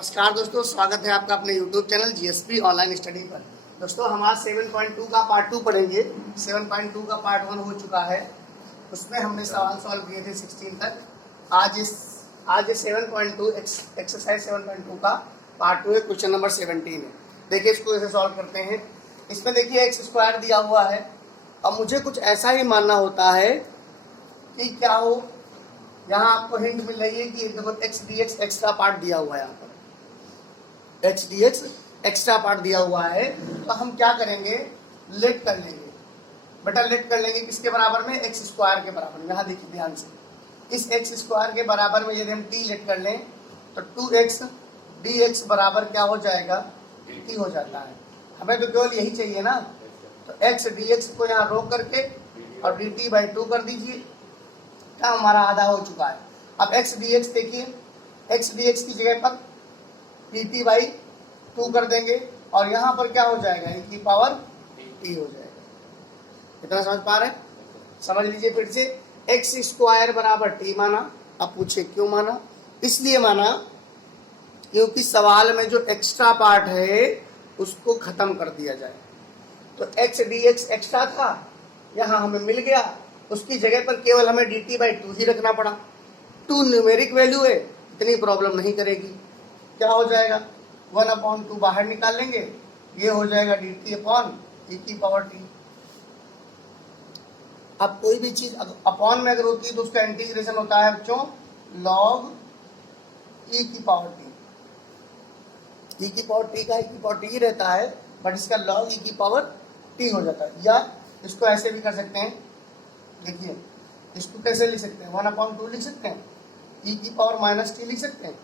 नमस्कार दोस्तों, स्वागत है आपका अपने YouTube channel GSP online study पर। दोस्तों हम आज 7.2 का पार्ट 2 पढ़ेंगे। 7.2 का पार्ट 1 हो चुका है, उसमें हमने सवाल सॉल्व किए थे 16 तक। आज 7.2 एक्सरसाइज 7.2 का पार्ट 2 है, क्वेश्चन नंबर 17 है। देखिए इसको ऐसे सॉल्व करते हैं। इसमें देखिए एक्स स्क्वायर दिया हुआ है। अब मुझे कुछ ऐसा ही मानना होता है कि क्या हो, यहाँ आपको हिंट मिल रही है कि देखो x D x extra part दिया हुआ है, यहाँ पर H D x extra part दिया हुआ है। तो हम क्या करेंगे, लेट कर लेंगे बेटा, लेट कर लेंगे किसके बराबर में, एक्स स्क्वायर के बराबर में। यहाँ देखिए ध्यान से, इस एक्स स्क्वायर के बराबर में यदि हम टी लेट कर लें तो 2x dx बराबर क्या हो जाएगा, टी हो जाता है। हमें तो केवल यही चाहिए ना, तो x dx को यहाँ रोक करके और dt/2 कर दीजिए, क्या हमारा आधा हो चुका है। अब x dx देखिए, x dx की जगह पर dt/2 कर देंगे और यहाँ पर क्या हो जाएगा, e की पावर t हो जाएगा। इतना समझ पा रहे हैं? समझ लीजिए फिर से, एक्स स्क्वायर बराबर टी माना। अब पूछे क्यों माना, इसलिए माना क्योंकि सवाल में जो एक्स्ट्रा पार्ट है उसको खत्म कर दिया जाए। तो एक्स डी एक्स एक्स्ट्रा था, यहाँ हमें मिल गया, उसकी जगह पर केवल हमें dt/2 ही रखना पड़ा। 2 न्यूमेरिक वैल्यू है, इतनी प्रॉब्लम नहीं करेगी। क्या हो जाएगा, 1/2 बाहर निकाल लेंगे, ये हो जाएगा dt/e की पावर t। अब कोई भी चीज अपॉन में अगर होती है तो उसका इंटीग्रेशन होता है बच्चों log e की पावर t। e की पावर t का e की पावर t ही रहता है, बट इसका log e की पावर t हो जाता है। या इसको ऐसे भी कर सकते हैं, देखिए इसको कैसे लिख सकते हैं, 1/2 लिख सकते हैं, e की पावर -t लिख सकते हैं,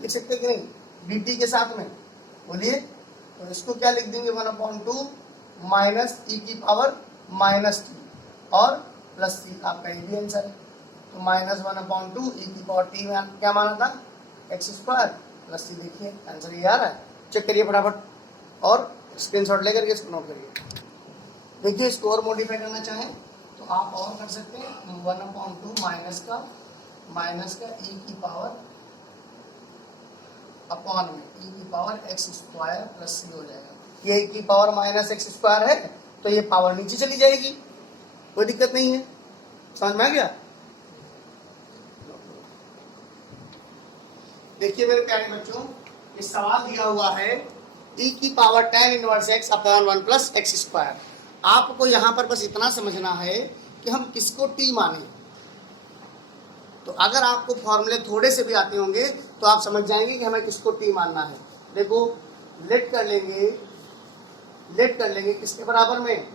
लिख सकते कि नहीं, dt के साथ में, बोलिए। तो इसको क्या लिख देंगे, 1/2 माइनस e की पावर -t और प्लस c, आपका ये भी आंसर है। तो -1/2 e की पावर t में क्या माना था, एक्स स्क्वायर प्लस c। देखिए आंसर ये आ रहा है, चेक करिए फटाफट और स्क्रीनशॉट लेकर के इसको नोट करिए। देखिए इसको और मॉडिफाई करना चाहें तो आप और कर सकते हैं, 1/2 माइनस का e की पावर अपॉन में e की power x square plus c हो जाएगा। ये e की पावर -x स्क्वायर है तो ये पावर नीचे चली जाएगी, कोई दिक्कत नहीं है। समझ में आ गया? देखिए मेरे प्यारे बच्चों, ये सवाल दिया हुआ है e की power tan inverse x upon 1 plus x square. आपको यहाँ पर बस इतना समझना है कि हम किसको t माने। तो अगर आपको फॉर्मूले थोड़े से भी आते होंगे तो आप समझ जाएंगे कि हमें किसको t मानना है। देखो लेट कर लेंगे किसके बराबर में,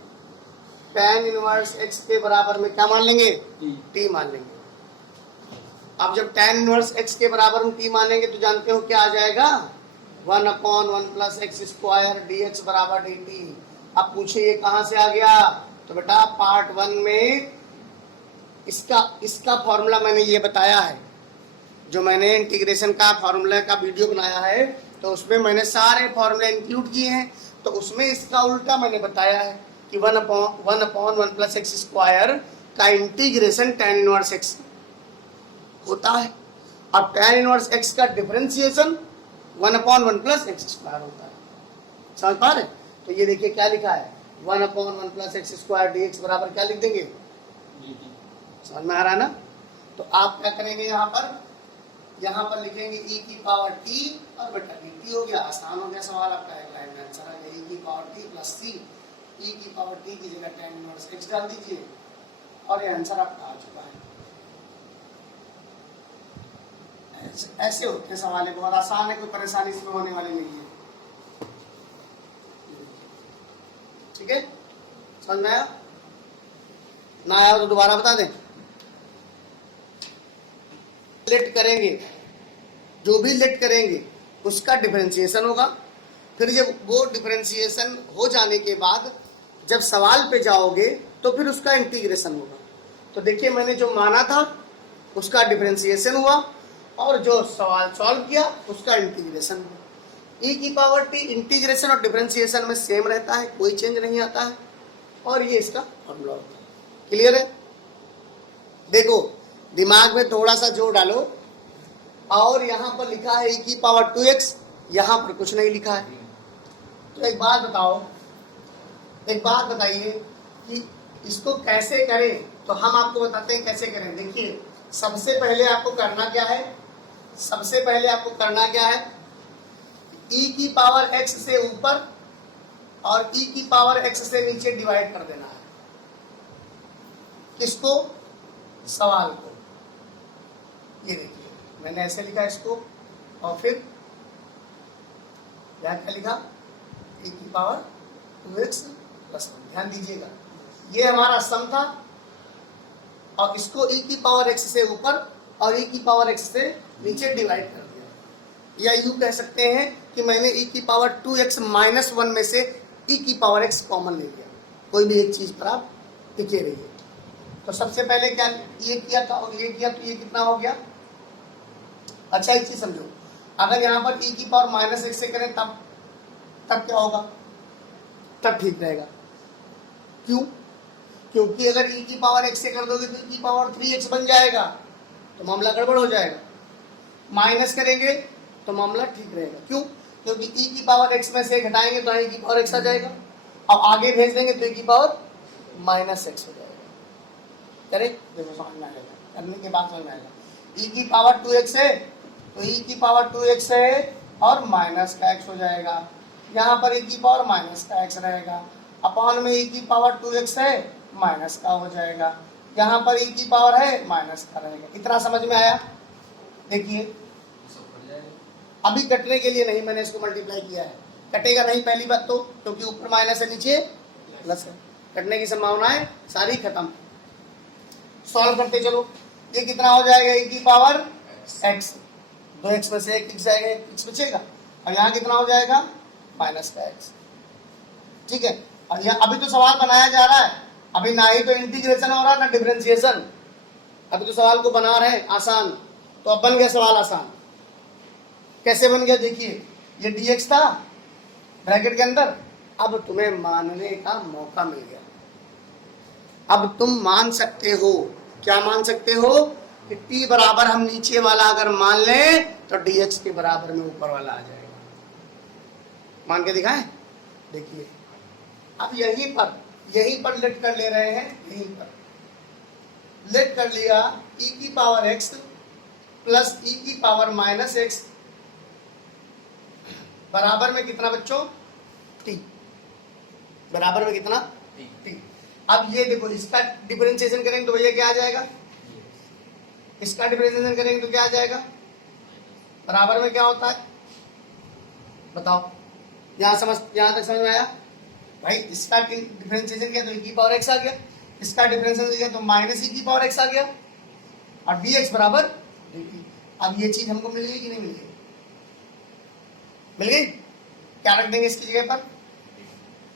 tan इनवर्स x के बराबर में क्या मान लेंगे, t मान लेंगे। अब जब tan इनवर्स x के बराबर में t मानेंगे तो जानते हो क्या आ जाएगा, 1/1 प्लस एक्स स्क्वायर dx बराबर dt। अब पूछे ये कहाँ से आ गया, तो बेटा पार्ट 1 में इसका फॉर्मूला मैंने ये बताया है, जो मैंने इंटीग्रेशन का फॉर्मूला का वीडियो बनाया है तो उसमें मैंने सारे फॉर्मूले इंक्लूड किए हैं। तो उसमें इसका उल्टा मैंने बताया है कि 1/1 प्लस एक्स स्क्वायर का इंटीग्रेशन tan इनवर्स x होता है। अब tan इनवर्स x का डिफरेंशिएशन 1/1 प्लस एक्स स्क्वायर होता है। समझ पा रहे? तो ये देखिए क्या लिखा है, 1/1 प्लस एक्स स्क्वायर dx बराबर क्या लिख देंगे, समझ में आ रहा है ना। तो आप क्या करेंगे, यहाँ पर लिखेंगे e की पावर t और बेटा dt हो गया। आसान हो गया सवाल आपका, एक लाइन में आंसर आ गया, e की power t plus c। e की पावर t की जगह tan इनवर्स x डाल दीजिए और ये आंसर आपका आ चुका है। ऐसे होते हैं सवाल, बहुत आसान है, कोई परेशानी इसमें होने वाली नहीं है। ठीक है, समझ में आया? ना आया तो दोबारा बता दें। लेट करेंगे, जो भी लेट करेंगे उसका डिफरेंशिएशन होगा। फिर जब वो डिफरेंशिएशन हो जाने के बाद जब सवाल पे जाओगे तो फिर उसका इंटीग्रेशन होगा। तो देखिए मैंने जो माना था उसका डिफरेंशिएशन हुआ और जो सवाल सॉल्व किया उसका इंटीग्रेशन हुआ। e की पावर t इंटीग्रेशन और डिफरेंशिएशन में सेम रहता है, कोई चेंज नहीं आता है, और ये इसका फॉर्मूला होता है। क्लियर है? देखो दिमाग में थोड़ा सा जोर डालो, और यहाँ पर लिखा है e की पावर 2x, यहाँ पर कुछ नहीं लिखा है। तो एक बात बताओ, एक बात बताइए कि इसको कैसे करें। तो हम आपको बताते हैं कैसे करें। देखिए सबसे पहले आपको करना क्या है, सबसे पहले आपको करना क्या है, e की पावर x से ऊपर और e की पावर x से नीचे डिवाइड कर देना है। किसको? सवाल को। ये देखिए मैंने ऐसे लिखा इसको, और फिर क्या लिखा, e की पावर 2x प्लस 1। ध्यान दीजिएगा ये हमारा सम था, और इसको e की पावर x से ऊपर और e की पावर x से नीचे डिवाइड कर दिया। या यूं कह सकते हैं कि मैंने e की पावर 2x माइनस 1 में से e की पावर x कॉमन ले लिया। कोई भी एक चीज पर आप टिके रहिए। तो सबसे पहले क्या ये किया था और ये किया, तो ये कितना हो गया। अच्छा एक चीज समझो, अगर यहाँ पर e की पावर माइनस 1 से करें तब क्या होगा, तब ठीक रहेगा। क्यों? क्योंकि अगर e की पावर x से कर दोगे तो e की पावर 3x बन जाएगा, तो मामला गड़बड़ हो जाएगा। माइनस करेंगे तो मामला ठीक रहेगा। क्यों? क्योंकि e की पावर x में से घटाएंगे तो e की पावर x आ जाएगा, और आगे भेज देंगे तो e की पावर माइनस x हो जाएगा। करेक्ट? देखो समझ में आएगा, करने के बाद समझ में आएगा। e की पावर 2x है तो e की पावर 2x है और माइनस का x हो जाएगा। यहाँ पर e की पावर माइनस का x रहेगा, अपॉन में e की पावर 2x है माइनस का हो जाएगा। यहाँ पर e की पावर है माइनस का रहेगा। इतना समझ में आया? देखिए अभी कटने के लिए नहीं मैंने इसको मल्टीप्लाई किया है, कटेगा नहीं पहली बात तो, क्योंकि ऊपर माइनस है नीचे प्लस है, कटने की संभावनाएं सारी खत्म। सॉल्व करते चलो, ये कितना हो जाएगा e की पावर x, 2x में से 1 जाएगा, x बचेगा, और यहाँ कितना हो जाएगा माइनस का x। ठीक है, और यहाँ अभी तो सवाल बनाया जा रहा है, अभी ना ही तो इंटीग्रेशन हो रहा ना डिफरेंशिएशन, अभी तो सवाल को बना रहे हैं आसान। तो अब बन गया सवाल आसान। कैसे बन गया देखिए, ये dx था ब्रैकेट के अंदर, अब तुम्हें मानने का मौका मिल गया। अब तुम मान सकते हो, क्या मान सकते हो कि t बराबर हम नीचे वाला अगर मान लें तो dx के बराबर में ऊपर वाला आ जाएगा। मान के दिखाएं, देखिए अब यहीं पर लेट कर ले रहे हैं, यहीं पर लेट कर लिया e की पावर x प्लस e की पावर माइनस x बराबर में कितना बच्चों, t, बराबर में कितना t। अब ये देखो इसका डिफरेंशिएशन करेंगे तो भैया क्या आ जाएगा, इसका डिफरेंशिएशन करेंगे तो क्या आ जाएगा, बराबर में क्या होता है बताओ। यहाँ तक समझ में आया भाई? इसका डिफरेंशिएशन किया तो e की पावर x आ गया, इसका डिफरेंशिएशन किया तो माइनस e की पावर x आ गया, और dx बराबर dt। अब ये चीज हमको मिल गई कि नहीं मिल गई? मिल गई। क्या रख देंगे इसकी जगह पर,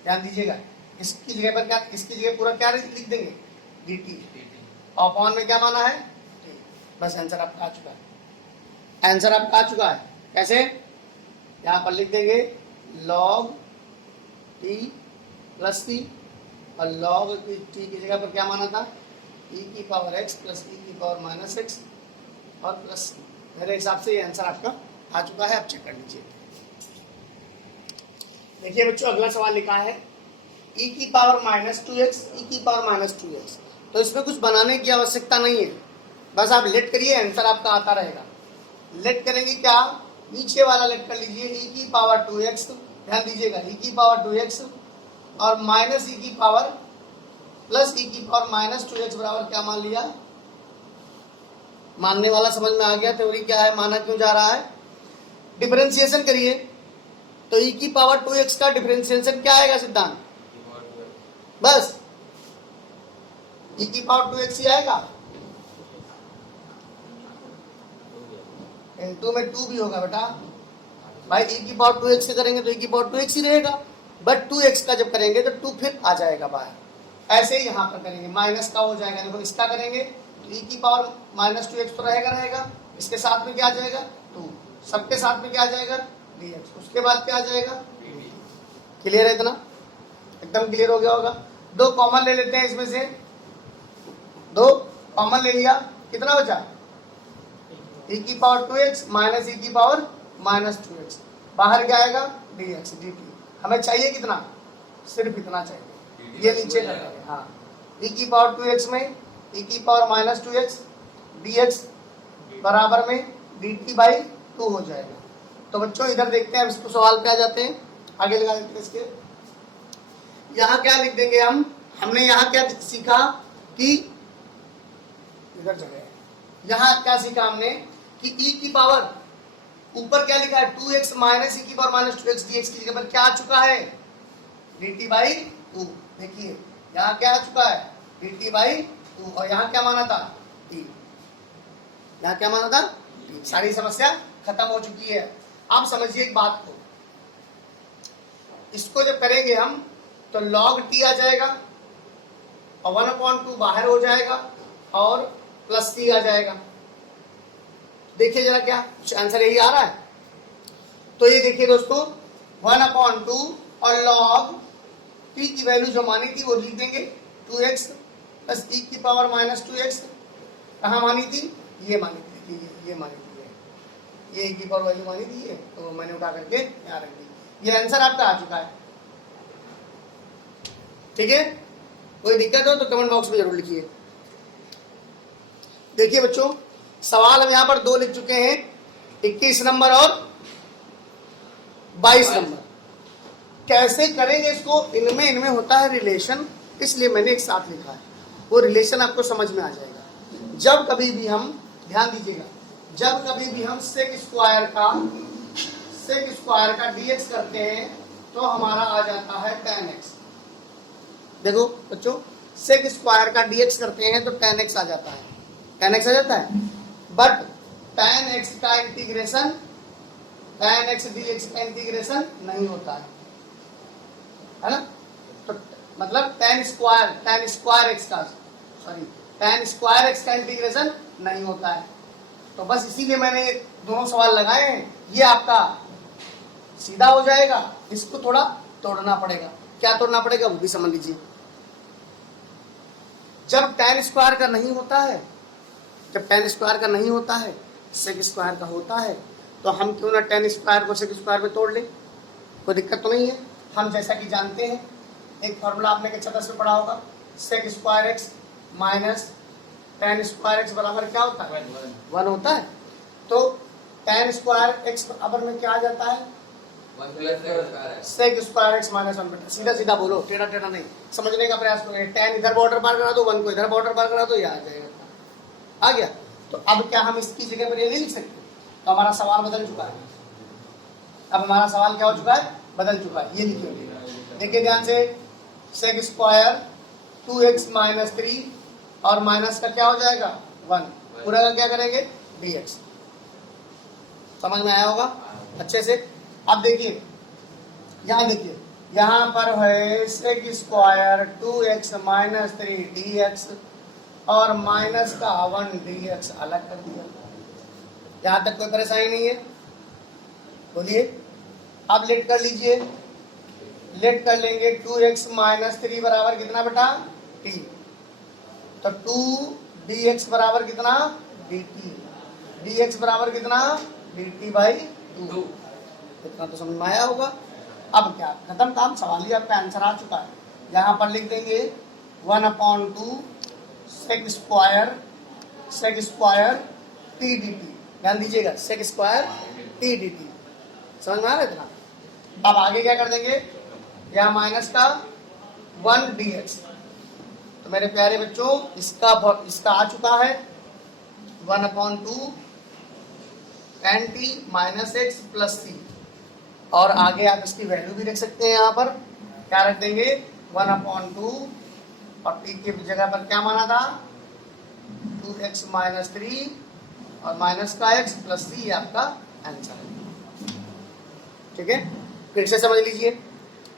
ध्यान दीजिएगा, इसकी जगह पर क्या, इसकी जगह पूरा क्या लिख देंगे dt, और अपॉन में क्या माना है, बस आंसर आपका आ चुका है। आंसर आपका आ चुका है। कैसे? यहाँ पर लिख देंगे log t प्लस c, और log t की जगह पर क्या माना था, e की पावर x प्लस e की पावर माइनस x और प्लस c। मेरे हिसाब से ये आंसर आपका आ चुका है, आप चेक कर लीजिए। देखिए बच्चों अगला सवाल लिखा है e की पावर माइनस 2x, e की पावर माइनस 2x। तो इसमें कुछ बनाने की आवश्यकता नहीं है, बस आप लेट करिए, आंसर आपका आता रहेगा। लेट करेंगे क्या, नीचे वाला लेट कर लीजिए e की पावर 2x, ध्यान दीजिएगा e की पावर 2x और माइनस e की पावर प्लस e की पावर माइनस 2x बराबर क्या मान लिया, मानने वाला समझ में आ गया, थ्योरी क्या है, माना क्यों जा रहा है। डिफरेंशिएशन करिए तो e की पावर 2x का डिफरेंशिएशन क्या आएगा सिद्धांत, बस e की पावर 2x ही आएगा, इनटू में 2 भी होगा बेटा भाई। e की पावर 2x से करेंगे तो e की पावर 2x ही रहेगा, बट 2x का जब करेंगे तो 2 फिर आ जाएगा बाहर। ऐसे ही यहाँ पर करेंगे, माइनस का हो जाएगा, देखो इसका करेंगे तो e की पावर माइनस 2x तो रहेगा, इसके साथ में क्या आ जाएगा 2, सबके साथ में क्या आ जाएगा dx, उसके बाद क्या आ जाएगा। क्लियर है? इतना एकदम क्लियर हो गया होगा। 2 कॉमन ले लेते हैं, इसमें से 2 कॉमन ले लिया, कितना बचा e की पावर 2x माइनस e की पावर माइनस 2x, बाहर क्या आएगा dx dt। हमें चाहिए कितना, सिर्फ इतना चाहिए, ये नीचे कर देंगे। हाँ, e की पावर 2x में e की पावर माइनस 2x dx बराबर में dt बाई 2 हो जाएगा। तो बच्चों इधर देखते हैं, अब इसको सवाल पे आ जाते हैं, आगे लगा देते हैं इसके। यहाँ क्या लिख देंगे हम, हमने यहाँ क्या सीखा कि इधर जगह है, यहाँ क्या सीखा हमने कि e की पावर ऊपर क्या लिखा है 2x माइनस e की पावर माइनस 2x dx की जगह पर क्या आ चुका है dt बाई 2। देखिए यहाँ क्या आ चुका है dt बाई 2, और यहाँ क्या माना था t, यहाँ क्या माना था t। सारी समस्या खत्म हो चुकी है। अब समझिए एक बात को, इसको जब करेंगे हम तो log t आ जाएगा और 1/2 बाहर हो जाएगा और प्लस t आ जाएगा। देखिए जरा क्या कुछ आंसर यही आ रहा है। तो ये देखिए दोस्तों 1/2 और log t की वैल्यू जो मानी थी वो लिख देंगे 2x प्लस e की पावर माइनस 2x। कहाँ मानी थी, ये मानी थी, ये मानी थी, ये e की पावर वैल्यू मानी थी, ये तो मैंने उठा करके यहाँ रख दी। ये आंसर आपका आ चुका है। ठीक है, कोई दिक्कत हो तो कमेंट बॉक्स में जरूर लिखिए। देखिए बच्चों सवाल हम यहाँ पर 2 लिख चुके हैं, 21 नंबर और 22 नंबर। कैसे करेंगे इसको, इनमें होता है रिलेशन, इसलिए मैंने एक साथ लिखा है, वो रिलेशन आपको समझ में आ जाएगा। जब कभी भी हम, ध्यान दीजिएगा, जब कभी भी हम सेक स्क्वायर का dx करते हैं तो हमारा आ जाता है tan x। देखो बच्चों सेक स्क्वायर का dx करते हैं तो tan x आ जाता है, tan x आ जाता है। बट tan x का इंटीग्रेशन, tan x dx का इंटीग्रेशन नहीं होता है ना। तो मतलब tan स्क्वायर x का इंटीग्रेशन नहीं होता है। तो बस इसीलिए मैंने दोनों सवाल लगाए हैं। ये आपका सीधा हो जाएगा, इसको थोड़ा तोड़ना पड़ेगा। क्या तोड़ना पड़ेगा वो भी समझ लीजिए। जब tan स्क्वायर का नहीं होता है, जब tan स्क्वायर का नहीं होता है, सेक स्क्वायर का होता है, तो हम क्यों ना tan स्क्वायर को सेक स्क्वायर में तोड़ लें, कोई दिक्कत तो नहीं है। हम जैसा कि जानते हैं, एक फॉर्मूला आपने कक्षा 10 में पढ़ा होगा, sec square x minus tan square x बराबर क्या होता है 1 होता है। तो tan स्क्वायर एक्स बराबर में क्या आ जाता है सेक स्क्वायर एक्स माइनस 1 बेटा। सीधा सीधा बोलो, टेढ़ा टेढ़ा नहीं, समझने का प्रयास करो। tan इधर बॉर्डर पार करा दो, 1 को इधर बॉर्डर पार करा दो, ये आ जाएगा, आ गया। तो अब क्या हम इसकी जगह पर ये नहीं लिख सकते, तो हमारा सवाल बदल चुका है। अब हमारा सवाल क्या हो चुका है, बदल चुका है। ये लिखिए, देखिए ध्यान से, सेक स्क्वायर 2x माइनस 3 और माइनस का क्या हो जाएगा 1, पूरा का क्या करेंगे dx। समझ में आया होगा अच्छे से। अब देखिए यहाँ, देखिए यहाँ पर है sec square 2x minus 3 dx और माइनस का 1 dx अलग कर दिया। यहाँ तक कोई परेशानी नहीं है, बोलिए। अब लेट कर लीजिए, लेट कर लेंगे 2x माइनस 3 बराबर कितना बेटा t, तो 2 dx बराबर कितना dt, dx बराबर कितना dt बाई 2। इतना तो समझ में आया होगा। अब क्या, खत्म काम, सवाल ही आपका आंसर आ चुका है। यहाँ पर लिख देंगे 1/2 सेक स्क्वायर t dt। ध्यान दीजिएगा, सेक स्क्वायर t dt, समझ में आ रहा है इतना। अब आगे क्या कर देंगे, यहाँ माइनस का 1 dx। तो मेरे प्यारे बच्चों इसका आ चुका है 1/2 tan t minus x plus c। और आगे आप इसकी वैल्यू भी रख सकते हैं। यहाँ पर क्या रख देंगे 1/2 और t की जगह पर क्या माना था 2x माइनस 3 और माइनस का x प्लस c, आपका आंसर है। ठीक है, फिर से समझ लीजिए,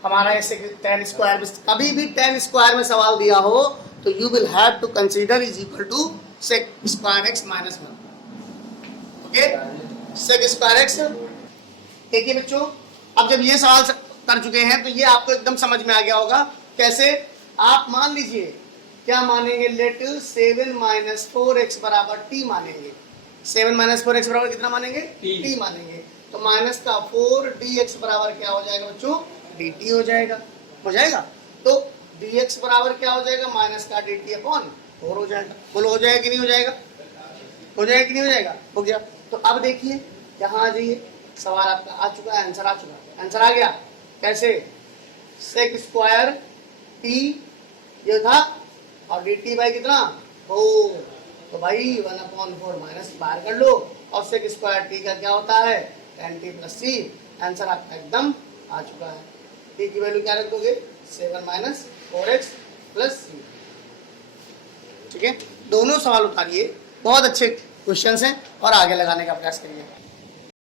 हमारा ऐसे tan स्क्वायर में, कभी भी tan स्क्वायर में सवाल दिया हो तो you will have to consider is equal to sec square x minus 1। Okay, sec square x. देखिए बच्चों, अब जब ये सवाल कर चुके हैं तो ये आपको एकदम समझ में आ गया होगा। कैसे, आप मान लीजिए क्या मानेंगे, लेट 7 माइनस 4x बराबर t मानेंगे। 7 माइनस 4x बराबर कितना मानेंगे? T। t मानेंगे। तो माइनस का 4dx बराबर क्या हो जाएगा बच्चों? dt हो जाएगा। हो जाएगा। तो dx बराबर क्या हो जाएगा? माइनस का dt अपॉन 4 हो जाएगा। बोलो हो जाएगा कि नहीं हो जाएगा? हो जाएगा कि नहीं हो जाएगा? हो गया। तो अब देखिए यहाँ आ जाइए, सवाल आपका आ चुका है, आंसर आ चुका है। आंसर आ गया कैसे? सेक स्क्वायर टी ये था और dt बाई कितना? 4। तो भाई 1/4 माइनस बाहर कर लो और सेक स्क्वायर टी का क्या होता है? tan t plus c। Answer आपका एकदम आ चुका है। t की वैल्यू क्या रख दोगे? 7 माइनस 4x प्लस c। ठीक है, दोनों सवाल उतारिए, बहुत अच्छे क्वेश्चंस हैं और आगे लगाने का प्रयास करिए।